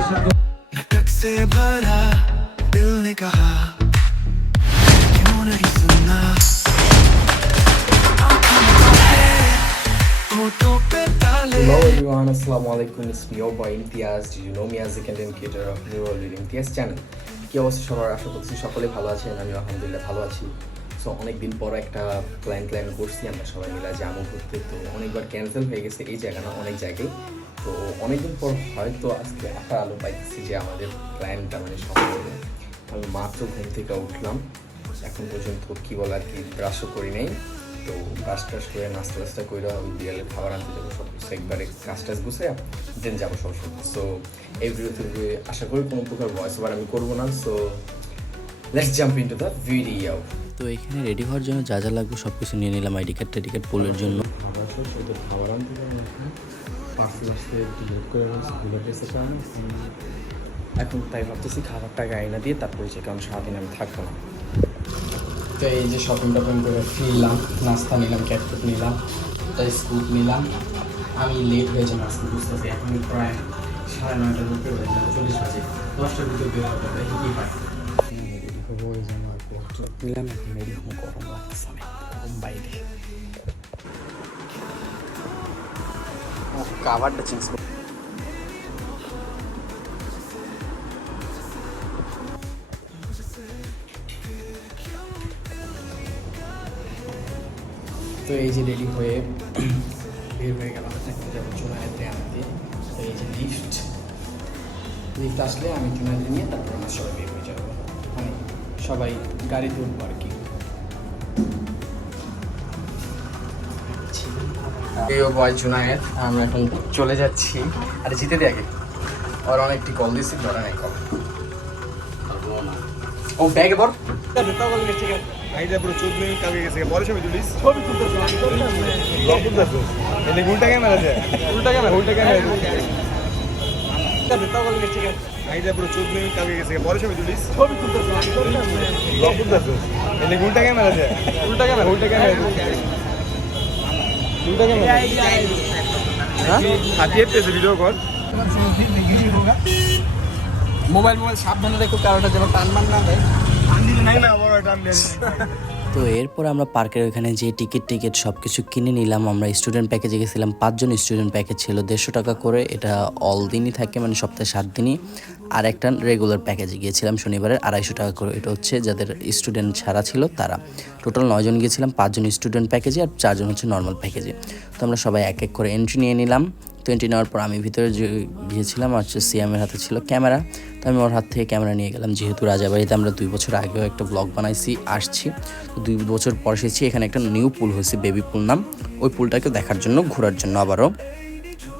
नाटक से भरा दिल ने कहा क्यों नहीं सुनना आंखों में ताले, होठों पे ताले Hello everyone, Assalamu alaikum. It's me, your boy Imtiaz. Do you know me as the content creator of New World with Imtiaz channel? কি অবস্থা সবার আশা করছি সকলে ভালো আছেন আমি আলহামদুলিল্লাহ ভালো আছি সো অনেকদিন পর একটা প্ল্যান প্ল্যান করছি আমরা সবাই মিলে যাবো ঘুরতে তো অনেকবার ক্যান্সেল হয়ে গেছে এই জায়গা না অনেক জায়গায় তো অনেকদিন পর হয়তো আজকে একটা আলো পাইতেছি যে আমাদের প্ল্যানটা মানে হবে আমি মাত্র ঘুম থেকে উঠলাম এখন পর্যন্ত কী বলে আর কি ব্রাশও করি নাই। তো ব্রাশ টাশ করে নাস্তা টাস্তা করে বিড়ালের খাবার আনতে যাব সব কিছু একবারে কাজ টাজ গুছে দেন যাব সব সময় সো এই ভিডিওতে আশা করি কোনো প্রকার ভয়েস ওভার আমি করব না so let's jump into the video তো এখানে রেডি হওয়ার জন্য যা যা লাগবে সব কিছু নিয়ে নিলাম আইডি কার্ড টেডি কার্ড পোলের জন্য। খাবার শেষ ওদের খাবার আনতে পার্সেল আসতে একটু লেট করে রয়েছে ভুলের কারণে। এখন তাই ভাবতেছি খাবারটা গায়ে না দিয়ে তারপরে যে কারণ সারাদিন আমি থাকব না। তো এই যে শপিং টপিং করে ফিরলাম নাস্তা নিলাম ক্যাটফুট নিলাম তাই স্কুপ নিলাম। আমি লেট হয়েছে নাস্তা বুঝতেছি এখন প্রায় সাড়ে নয়টার মধ্যে হয়ে যাবে চল্লিশ বাজে। দশটার ভিতরে বের হবে দেখি কী হয়। ওই যে আমার নিলাম এখন রেডি হব গরম লাগতেছে বাইরে কাভারটা চেঞ্জ তো এই যে রেডি হয়ে বের হয়ে গেলাম। এখন যাব চুনাইতে আনতে। তো এই যে লিফট লিফট আসলে আমি চুনাইতে নিয়ে তারপর আমরা সবাই বের হয়ে যাব। মানে সবাই গাড়িতে উঠবো আর কি। প্রিয় বয় জুনায়েদ আমরা এখন চলে যাচ্ছি। আরে জিতে দে আগে। ওর অনেকটি কল দিয়েছি ধরে নাই কল ও ব্যাগে বর উল্টা ক্যামেরা আছে উল্টা ক্যামেরা উল্টা ক্যামেরা উল্টা ক্যামেরা উল্টা ক্যামেরা উল্টা ক্যামেরা হ্যাঁ? হাতিয়ে পেয়েছে ভিডিও কর মোবাইল মোবাইল সাবধানে দেখো কারোটা যেন টান মান না দেয়। টান দিলে নাই না আবার টান দিয়ে তো এরপর আমরা পার্কের ওইখানে যে টিকিট টিকিট সব কিছু কিনে নিলাম, আমরা স্টুডেন্ট প্যাকেজে গেছিলাম, পাঁচজন স্টুডেন্ট প্যাকেজ ছিল, দেড়শো টাকা করে। এটা অল দিনই থাকে মানে সপ্তাহে সাত দিনই। আর একটা রেগুলার প্যাকেজে গিয়েছিলাম শনিবারের আড়াইশো টাকা করে। এটা হচ্ছে যাদের স্টুডেন্ট ছাড়া ছিল তারা। টোটাল নয়জন গিয়েছিলাম, পাঁচজন স্টুডেন্ট প্যাকেজে আর চারজন হচ্ছে নর্মাল প্যাকেজে তো আমরা সবাই এক এক করে এন্ট্রি নিয়ে নিলাম। এন্ট্রি নেওয়ার পর আমি ভিতরে যে গিয়েছিলাম, আর সিএমের হাতে ছিল ক্যামেরা। তো আমি ওর হাত থেকে ক্যামেরা নিয়ে গেলাম, যেহেতু রাজাবাড়িতে আমরা দুই বছর আগেও একটা ব্লগ বানাইছি, আসছি। তো দুই বছর পর এসেছি, এখানে একটা নিউ পুল হয়েছে বেবি পুল নাম। ওই পুলটাকে দেখার জন্য, ঘোরার জন্য আবারও।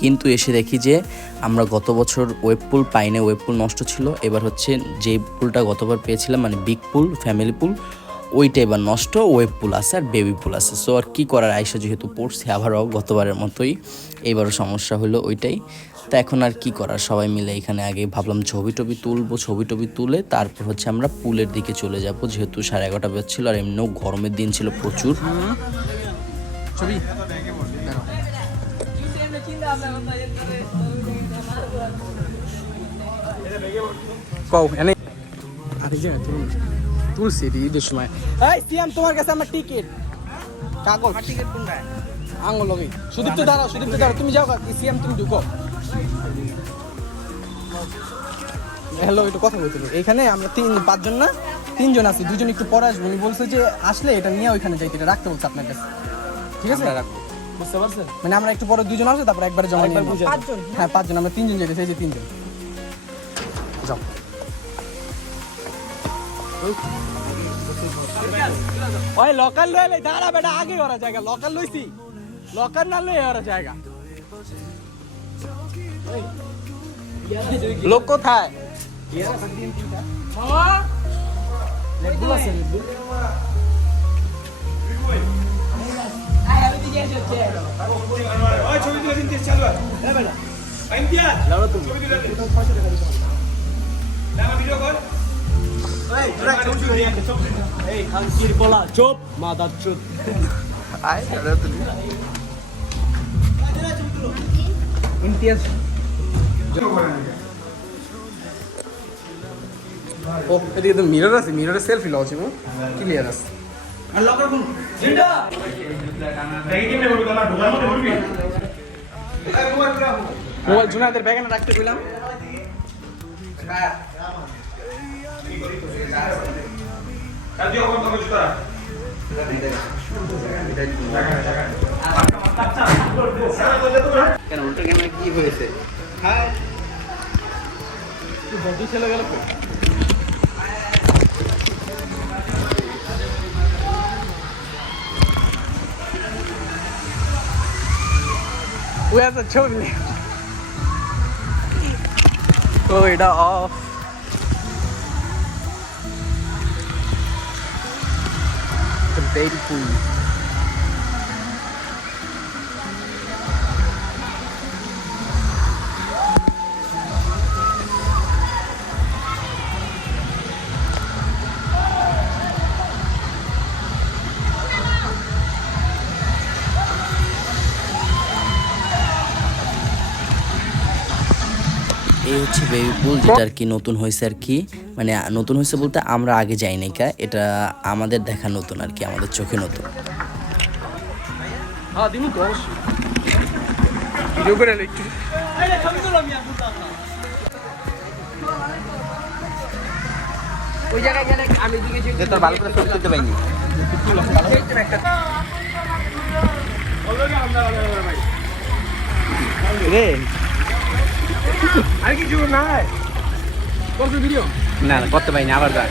কিন্তু এসে দেখি যে আমরা গত বছর ওয়েব পুল পাইনি ওয়েব পুল নষ্ট ছিল। এবার হচ্ছে যে পুলটা গতবার পেয়েছিলাম মানে বিগ পুল ফ্যামিলি পুল ওইটা এবার নষ্ট ওয়েব পুল আছে আর বেবি পুল আছে। সো আর কী করার আয়সা যেহেতু পড়ছে আবারও গতবারের মতোই এবারও সমস্যা হলো ওইটাই। তা এখন আর কি করার সবাই মিলে এখানে আগে ভাবলাম ছবি টবি তুলবো ছবি টবি তুলে তারপর হচ্ছে আমরা পুলের দিকে চলে যাব যেহেতু সাড়ে এগারোটা বাজছিল আর এমনিও গরমের দিন ছিল প্রচুর। ছবি। কও এনে আরে যে তুল তুলছি ঈদের সময়। এই সিয়াম তোমার কাছে আমার টিকিট। কাগজ। টিকিট কোনটা? আঙ্গুল লগে সুদীপ্ত দাঁড়াও সুদীপ্ত দাঁড়াও। তুমি যাও সিয়াম তুমি ঢুকো। হ্যালো একটু কথা বলতে এখানে আমরা তিন পাঁচজন না? তিনজন আছি দুজন একটু পরে আসব। উনি বলছে যে আসলে এটা নিয়ে ওইখানে যাইতে এটা রাখতে বলছে আপনার কাছে। ঠিক আছে? বুঝতে পারছেন? মানে আমরা একটু পরে দুজন আসবে তারপর একবার জমা। পাঁচজন হ্যাঁ পাঁচজন আমরা তিনজন যেতেছি এই যে তিনজন। ওই লোকাল লইলে দাঁড়া বেটা আগে ওরা জায়গা লোকাল লইছি লোকাল না লই ওরা জায়গা লোক কোথায় ওই ছবি তুলে দিন চালু হ্যাঁ বেটা ইমতিয়াজ ছবি তুলে দিন না ভিডিও কর এই খানকির বলা চোপ মাদার চোপ ইমতিয়াজ ও এদিকে তো মিরর আছে মিররে সেলফি লওয়া যাবে ক্লিয়ার আছে। মোবাইল জুনাদের ব্যাগে না রাখতে দিলাম কেন, উল্টো ক্যামেরা কি হয়েছে? হ্যাঁ বন্ধু ছেলে গেল Where's the ছবি। ও, এটা অফ Baby Food. হচ্ছে বেবি পুল যেটা আর কি নতুন হয়েছে আর কি। মানে নতুন হয়েছে বলতে আমরা আগে যাই নাই কা এটা আমাদের দেখা নতুন আর কি আমাদের চোখে নতুন। হ্যাঁ দিমু তো অবশ্যই। ভিডিও করে এলো একটু। ওই জায়গায় আমি দিকে তোর ভালো করে ছবি তুলতে পাইনি রে। আর কিছু করছ ভিডিও না না করতে পারিনি আবার যা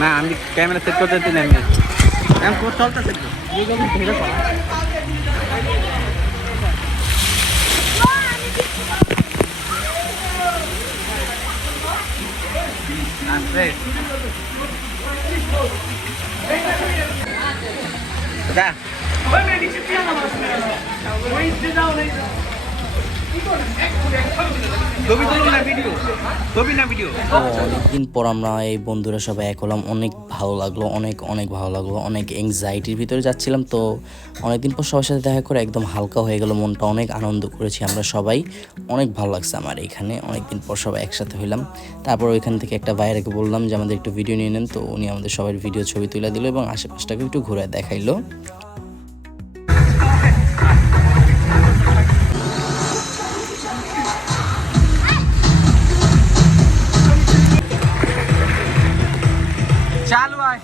না আমি ক্যামেরা সেট করতে দিন আমি চলতেছে অনেকদিন পর আমরা এই বন্ধুরা সবাই এক হলাম। অনেক ভালো লাগল, অনেক অনেক ভালো লাগল, অনেক এংজাইটির ভিতরে যাচ্ছিলাম। তো অনেকদিন পর সবার সাথে দেখা করে একদম হালকা হয়ে গেল, মনটা অনেক আনন্দ করেছি আমরা সবাই। অনেক ভালো লাগছে আমার এখানে, অনেকদিন পর সবাই একসাথে হইলাম। তারপর ওইখান থেকে একটা বাইরেকে বললাম যে আমাদের একটু ভিডিও নিয়ে নেন। তো উনি আমাদের সবাই ভিডিও ছবি তুলে দিল এবং আশেপাশটাকে একটু ঘুরে দেখাইলো। আয়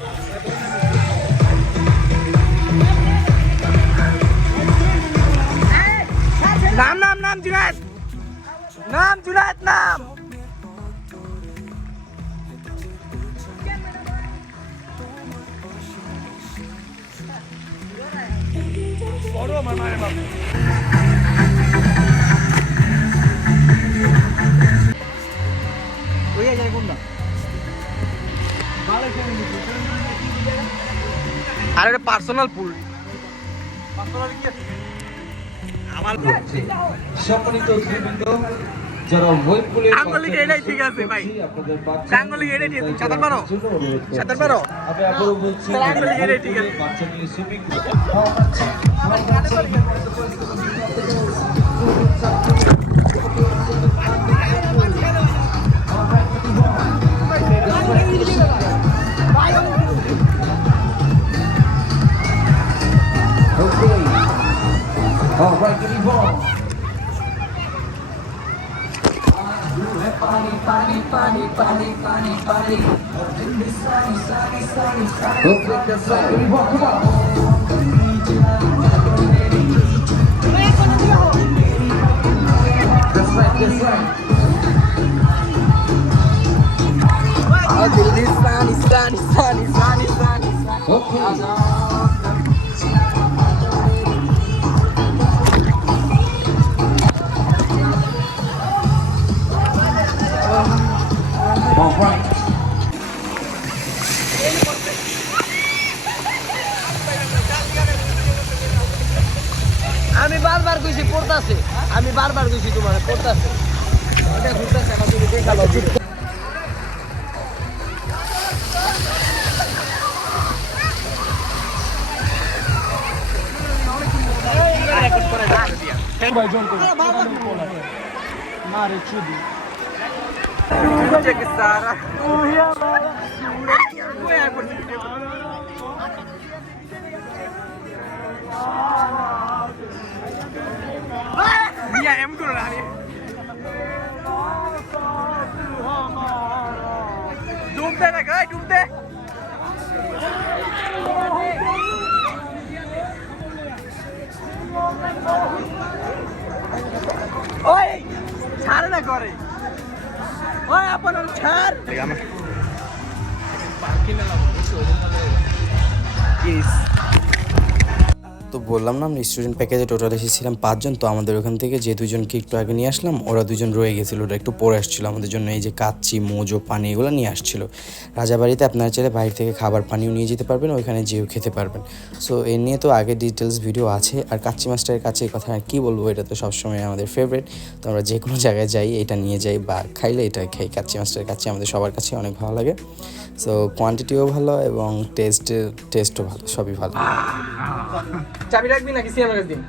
নাম নাম নাম জুনায়েদ। নাম জুনায়েদ নাম। আর এটা পার্সোনাল পুল সম্মানিত যারা মহিপুলে আঙ্গুলিকে এটাই ঠিক আছে ভাই। আঙ্গুলিকে এটাই ঠিক আছে। সাঁতার পারো সাঁতার পারো আমি আবারও বলছি আঙ্গুলিকে এটাই ঠিক আছে। বাচ্চা নিয়ে swimming Let's make that. Come on, come on. কইছি পড়তাছে। আমি বারবার কইছি তোমার পড়তাছে। ওটা ঘুরতাছে আমার তুমি দেখাল ওই আপনার ছাড় তো বললাম না, আমরা স্টুডেন্ট প্যাকেজে টোটাল এসেছিলাম পাঁচজন, তো আমাদের ওখান থেকে যে দুজনকে একটু আগে নিয়ে আসলাম, ওরা দুজন রয়ে গেছিল, ওরা একটু পরে আসছিল। আমাদের জন্য এই যে কাচ্চি, মোজো, পানি এগুলো নিয়ে আসছিল। রাজাবাড়িতে আপনারা চাইলে বাইরে থেকে খাবার পানিও নিয়ে যেতে পারবেন, ওইখানে যেও খেতে পারবেন। সো এ নিয়ে তো আগে ডিটেলস ভিডিও আছে, আর কাচ্চি মাস্টারের কাছে এই কথা কী বলব, এটা তো সবসময় আমাদের ফেভারিট তো আমরা যে কোনো জায়গায় যাই, এটা নিয়ে যাই, বা খাইলে এটা খাই। কাচ্চি মাস্টারের কাছে আমাদের সবার কাছে অনেক ভালো লাগে। সো কোয়ান্টিটিও ভালো এবং টেস্ট টেস্টও ভালো, সবই ভালো। চাবি রাখবি নাকি সিএম দিন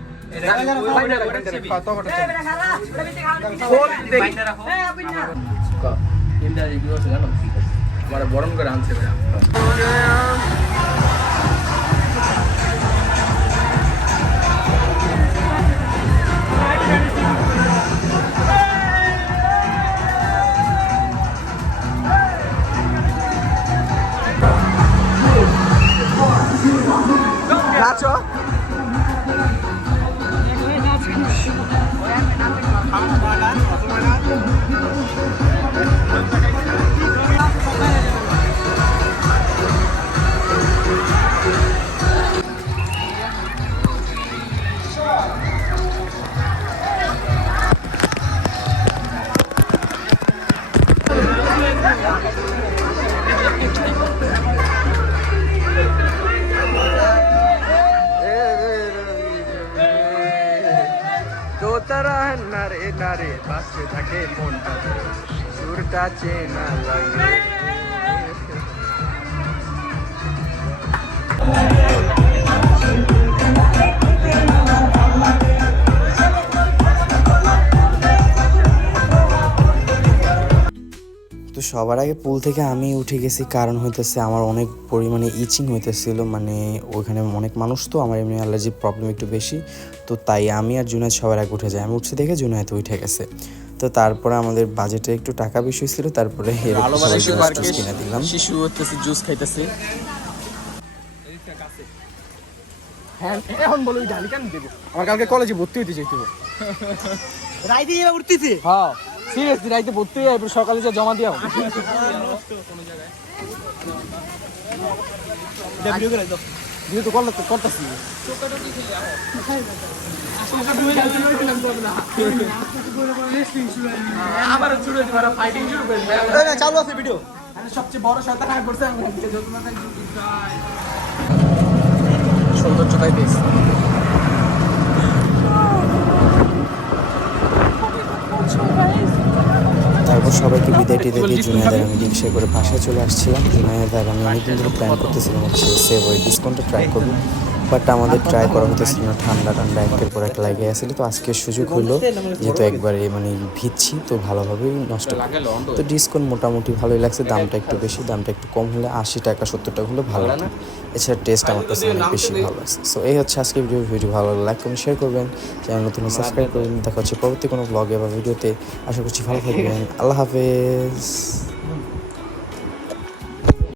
আমার বরণ করে আনছে নারে বাসতে থাকে মনটা। সুরটা চেনা লাগে। সবার আগে পুল থেকে আমি উঠে গেছি কারণ হইতেছে আমার অনেক পরিমাণে ইচিং হইতেছিল মানে ওইখানে অনেক মানুষ তো আমার এমনি অ্যালার্জির প্রবলেম একটু বেশি তো তাই আমি আর জুনায়দ সবার আগে উঠে যাই। আমি উঠছে দেখে জুনায়দ উঠে গেছে। তো তারপরে আমাদের বাজেটে একটু টাকা বেশি ছিল তারপরে কিনে দিলাম। শিশু হচ্ছে জুস খাইতেছে। হ্যাঁ এখন বলো ওই ঢালি কেন দেবো? আমার কালকে কলেজে ভর্তি হইতে চাইতে রাইতে উঠতেছে? হ্যাঁ। সিরিয়াসলি রাইতে ভর্তি হয়ে এবার সকালে যা জমা দিও। ভিডিও তো করলে তো করতেছি। মানে চালু আছে ভিডিও সবচেয়ে বড় শয়তান পড়ছে আমি সৌন্দর্য তাই দেশ তারপর সবাইকে বিদায় টিদায় দিয়ে জুনিয়াদের আমি রিক্সায় করে বাসায় চলে আসছিলাম। জুনিয়াদের আমি অনেকদিন ধরে প্ল্যান করতেছিলাম সে সেভ ওই ডিসকাউন্টটা ট্রাই করব। বাট আমাদের ট্রাই করা হতেছিল না, ঠান্ডা ঠান্ডা একের পর এক লাগে আসছিল তো আজকে সুযোগ হলো যেহেতু একবারে মানে ভিজছি, তো ভালোভাবেই নষ্ট। তো ডিসকাউন্ট মোটামুটি ভালোই লাগছে, দামটা একটু বেশি, দামটা একটু কম হলে আশি টাকা, সত্তর টাকা হলে ভালো লাগে এছাড়া টেস্ট আমার কাছে অনেক বেশি ভালো লাগছে সো এই হচ্ছে আজকে ভিডিও ভিডিও ভালো লাগলে লাইক করুন শেয়ার করবেন। চ্যানেল নতুন সাবস্ক্রাইব করবেন দেখা হচ্ছে পরবর্তী কোনো ব্লগে বা ভিডিওতে আশা করছি ভালো থাকবেন। আল্লাহ হাফেজ।